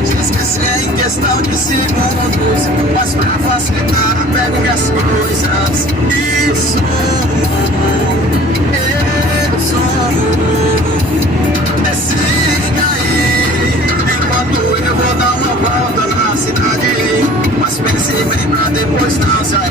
pode esquecer em questão de segundos, mas pra facilitar eu pego minhas coisas e sumo. Eu sumo. Siga aí, enquanto eu vou dar uma volta na cidade. Mas pense bem pra depois não sair.